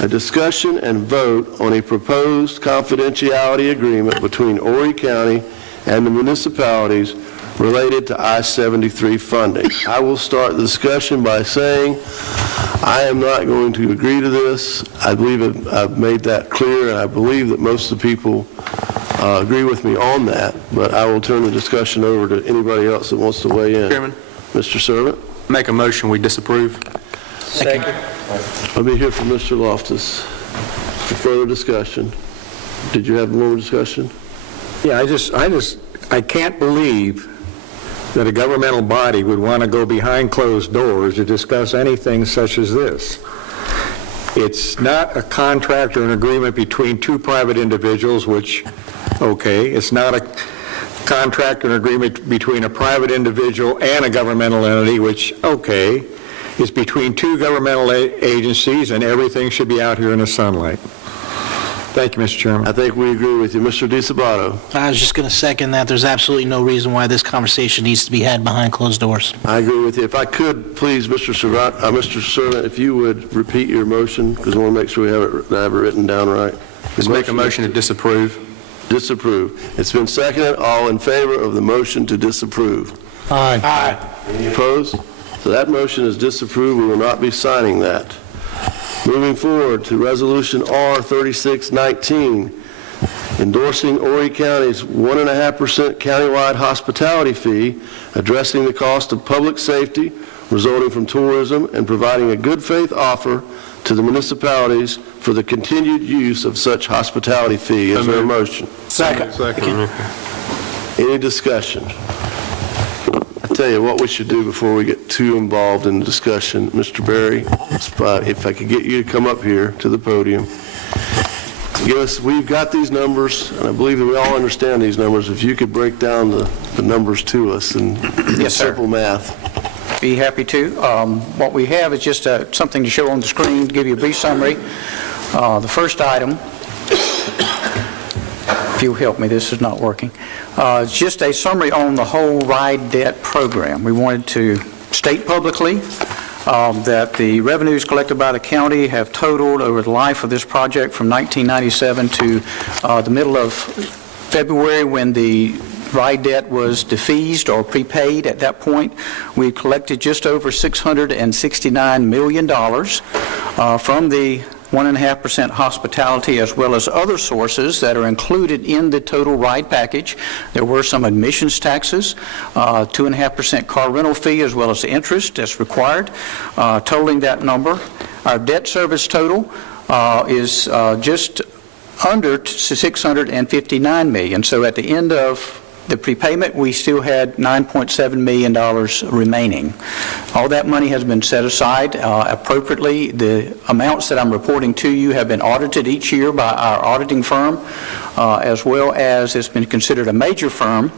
a discussion and vote on a proposed confidentiality agreement between Horry County and the municipalities related to I-73 funding. I will start the discussion by saying I am not going to agree to this. I believe I've made that clear, and I believe that most of the people agree with me on that, but I will turn the discussion over to anybody else that wants to weigh in. Chairman. Mr. Servant? Make a motion we disapprove. Second. Let me hear from Mr. Loftus for further discussion. Did you have more discussion? Yeah, I can't believe that a governmental body would want to go behind closed doors to discuss anything such as this. It's not a contract or an agreement between two private individuals, which, okay, it's not a contract or an agreement between a private individual and a governmental entity, which, okay, is between two governmental agencies, and everything should be out here in the sunlight. Thank you, Mr. Chairman. I think we agree with you. Mr. DiSabato? I was just going to second that. There's absolutely no reason why this conversation needs to be had behind closed doors. I agree with you. If I could, please, Mr. Servant, if you would repeat your motion, because I want to make sure I have it written down right. Let's make a motion to disapprove. Disapprove. It's been seconded. All in favor of the motion to disapprove? Aye. Aye. Any opposed? So that motion is disapproved. We will not be signing that. Moving forward to Resolution R3619, endorsing Horry County's 1.5% countywide hospitality fee, addressing the cost of public safety resulting from tourism, and providing a good faith offer to the municipalities for the continued use of such hospitality fee. Is there a motion? Second. Any discussion? I tell you what we should do before we get too involved in the discussion. Mr. Berry, if I could get you to come up here to the podium. We've got these numbers, and I believe that we all understand these numbers. If you could break down the numbers to us in Yes, sir. simple math. Be happy to. What we have is just something to show on the screen to give you a brief summary. The first item, if you'll help me, this is not working. It's just a summary on the whole ride debt program. We wanted to state publicly that the revenues collected by the county have totaled over the life of this project from 1997 to the middle of February, when the ride debt was defeased or prepaid. At that point, we collected just over $669 million from the 1.5% hospitality, as well as other sources that are included in the total ride package. There were some admissions taxes, 2.5% car rental fee, as well as the interest that's required, totaling that number. Our debt service total is just under $659 million. So at the end of the prepayment, we still had $9.7 million remaining. All that money has been set aside appropriately. The amounts that I'm reporting to you have been audited each year by our auditing firm, as well as it's been considered a major fund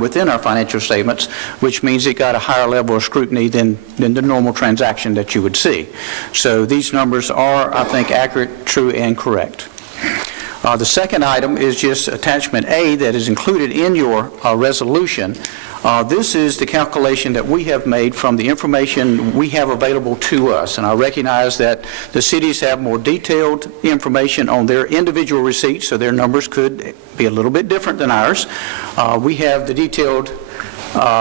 within our financial statements, which means it got a higher level of scrutiny than the normal transaction that you would see. So these numbers are, I think, accurate, true, and correct. The second item is just attachment A that is included in your resolution. This is the calculation that we have made from the information we have available to us. And I recognize that the cities have more detailed information on their individual receipts, so their numbers could be a little bit different than ours. We have the detailed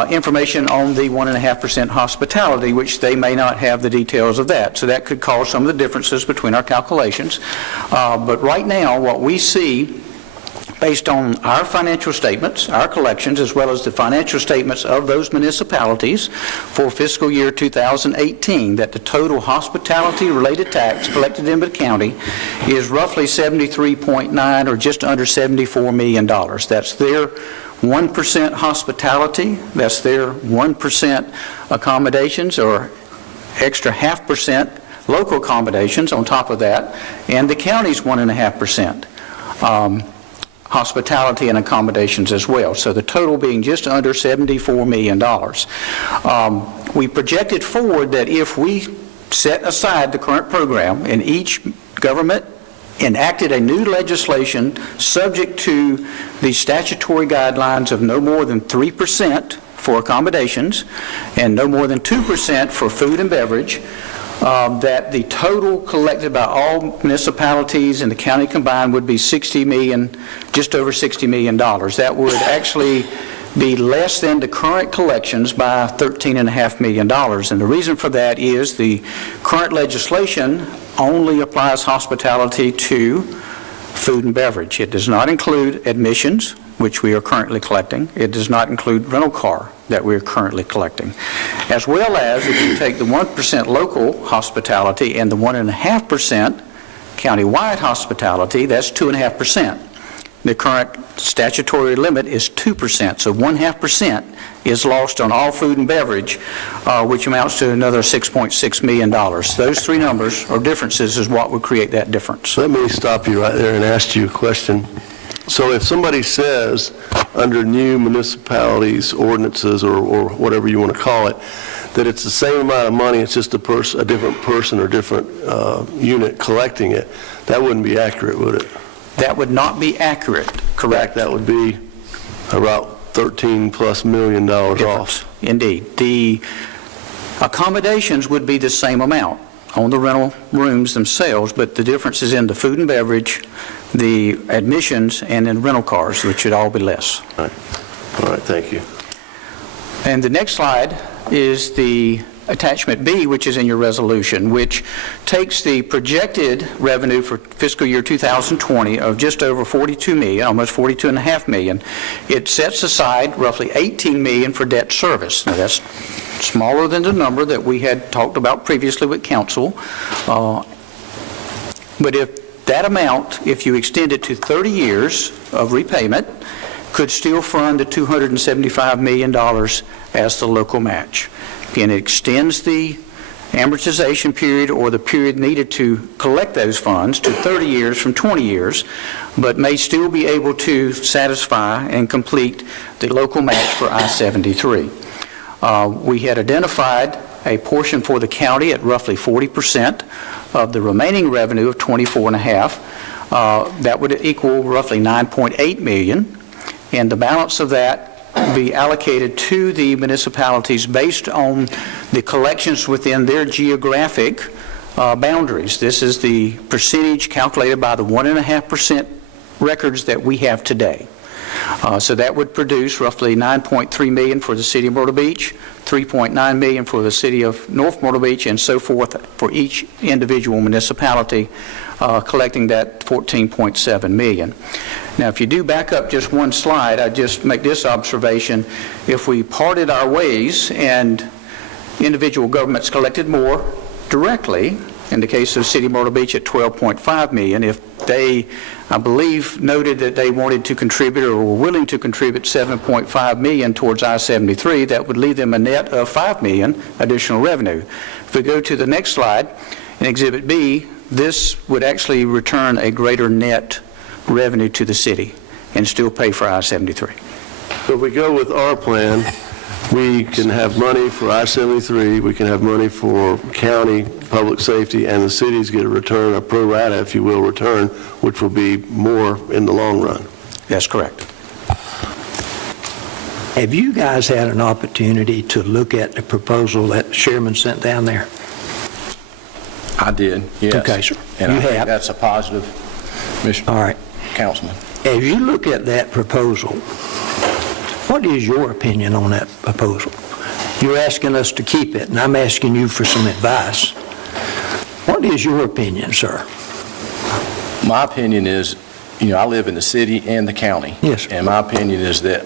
information on the 1.5% hospitality, which they may not have the details of that. So that could cause some of the differences between our calculations. But right now, what we see, based on our financial statements, our collections, as well as the financial statements of those municipalities for fiscal year 2018, that the total hospitality-related tax collected in the county is roughly 73.9 or just under $74 million. That's their 1% hospitality, that's their 1% accommodations, or extra 0.5% local accommodations on top of that, and the county's 1.5% hospitality and accommodations as well. So the total being just under $74 million. We projected forward that if we set aside the current program and each government enacted a new legislation subject to the statutory guidelines of no more than 3% for accommodations and no more than 2% for food and beverage, that the total collected by all municipalities and the county combined would be $60 million, just over $60 million. That would actually be less than the current collections by $13.5 million. And the reason for that is the current legislation only applies hospitality to food and beverage. It does not include admissions, which we are currently collecting. It does not include rental car that we are currently collecting. As well as if you take the 1% local hospitality and the 1.5% countywide hospitality, that's 2.5%. The current statutory limit is 2%, so 0.5% is lost on all food and beverage, which amounts to another $6.6 million. Those three numbers or differences is what would create that difference. Let me stop you right there and ask you a question. So if somebody says, under new municipalities, ordinances, or whatever you want to call it, that it's the same amount of money, it's just a different person or different unit collecting it, that wouldn't be accurate, would it? That would not be accurate, correct? That would be about $13+ million off. Indeed. The accommodations would be the same amount on the rental rooms themselves, but the difference is in the food and beverage, the admissions, and in rental cars, which should all be less. All right, thank you. And the next slide is the attachment B, which is in your resolution, which takes the projected revenue for fiscal year 2020 of just over $42 million, almost $42.5 million. It sets aside roughly $18 million for debt service. Now that's smaller than the number that we had talked about previously with council. But if that amount, if you extend it to 30 years of repayment, could still fund the $275 million as the local match. Again, it extends the amortization period or the period needed to collect those funds to 30 years from 20 years, but may still be able to satisfy and complete the local match for I-73. We had identified a portion for the county at roughly 40% of the remaining revenue of $24.5. That would equal roughly $9.8 million, and the balance of that be allocated to the municipalities based on the collections within their geographic boundaries. This is the percentage calculated by the 1.5% records that we have today. So that would produce roughly $9.3 million for the city of Myrtle Beach, $3.9 million for the city of North Myrtle Beach, and so forth for each individual municipality, collecting that $14.7 million. Now, if you do back up just one slide, I just make this observation. If we parted our ways and individual governments collected more directly, in the case of the city of Myrtle Beach at $12.5 million, if they, I believe, noted that they wanted to contribute or were willing to contribute $7.5 million towards I-73, that would leave them a net of $5 million additional revenue. If we go to the next slide, in Exhibit B, this would actually return a greater net revenue to the city and still pay for I-73. So if we go with our plan, we can have money for I-73, we can have money for county public safety, and the cities get a return, a pro rata, if you will, return, which will be more in the long run. That's correct. Have you guys had an opportunity to look at the proposal that the chairman sent down there? I did, yes. Okay, sir. And You I think have? that's a positive, Mr. All right. Councilman. As you look at that proposal, what is your opinion on that proposal? You're asking us to keep it, and I'm asking you for some advice. What is your opinion, sir? My opinion is, I live in the city and the county. Yes. And my opinion is that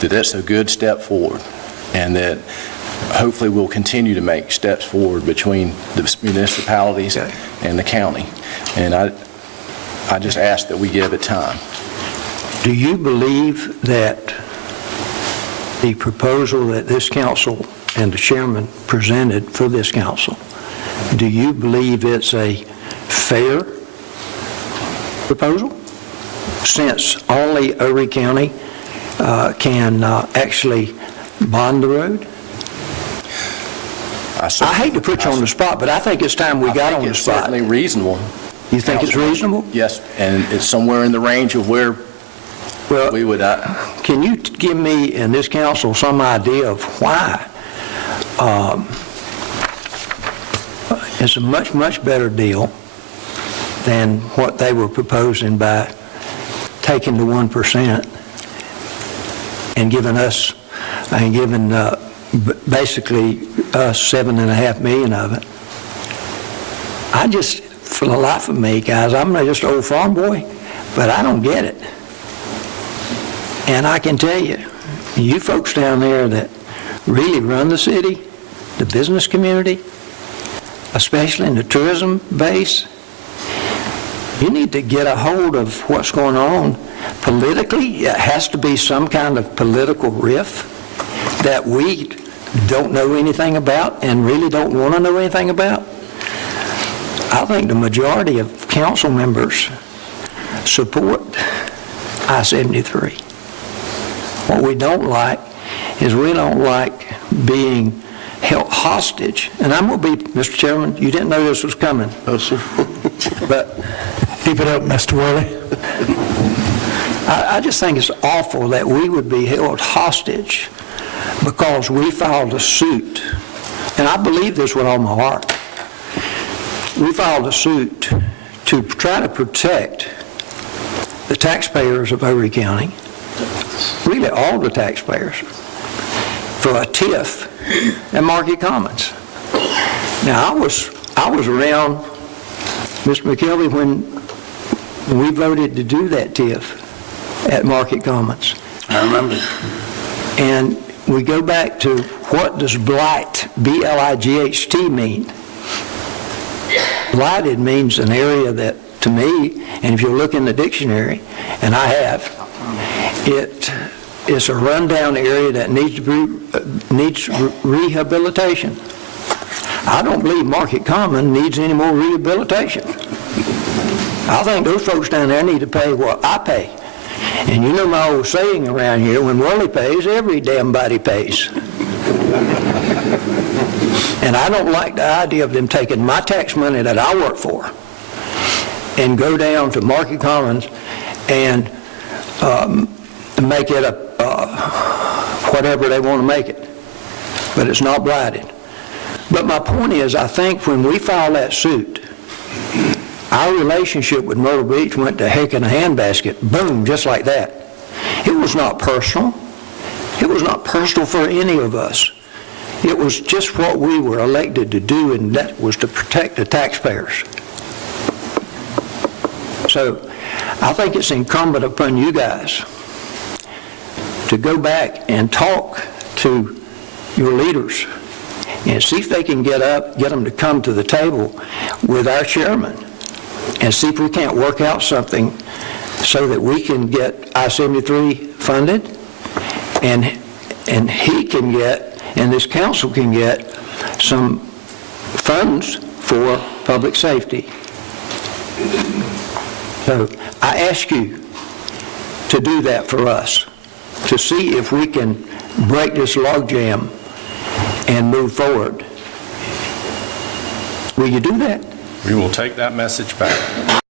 that's a good step forward, and that hopefully we'll continue to make steps forward between the municipalities and the county. And I just ask that we give it time. Do you believe that the proposal that this council and the chairman presented for this council, do you believe it's a fair proposal? Since only Horry County can actually bond the road? I hate to put you on the spot, but I think it's time we got on the spot. It's certainly reasonable. You think it's reasonable? Yes, and it's somewhere in the range of where we would... Can you give me and this council some idea of why it's a much, much better deal than what they were proposing by taking the 1% and giving us, basically us $7.5 million of it. I just, for the life of me, guys, I'm not just an old farm boy, but I don't get it. And I can tell you, you folks down there that really run the city, the business community, especially in the tourism base, you need to get a hold of what's going on politically. It has to be some kind of political riff that we don't know anything about and really don't want to know anything about. I think the majority of council members support I-73. What we don't like is we don't like being held hostage. And I'm going to be, Mr. Chairman, you didn't know this was coming. Oh, sir. But keep it up, Mr. Worley. I just think it's awful that we would be held hostage because we filed a suit. And I believe this with all my heart. We filed a suit to try to protect the taxpayers of Horry County, really all the taxpayers, for a TIF at Market Commons. Now, I was around, Mr. McKelvey, when we voted to do that TIF at Market Commons. I remember. And we go back to what does blight, B-L-I-G-H-T, mean? Blighted means an area that, to me, and if you look in the dictionary, and I have, it's a rundown area that needs rehabilitation. I don't believe Market Common needs any more rehabilitation. I think those folks down there need to pay what I pay. And you know my old saying around here, when Worley pays, every damn body pays. And I don't like the idea of them taking my tax money that I work for and go down to Market Commons and make it whatever they want to make it. But it's not blighted. But my point is, I think when we filed that suit, our relationship with Myrtle Beach went to heck in a handbasket, boom, just like that. It was not personal. It was not personal for any of us. It was just what we were elected to do, and that was to protect the taxpayers. So I think it's incumbent upon you guys to go back and talk to your leaders and see if they can get them to come to the table with our chairman and see if we can't work out something so that we can get I-73 funded and he can get, and this council can get, some funds for public safety. So I ask you to do that for us, to see if we can break this logjam and move forward. Will you do that? We will take that message back.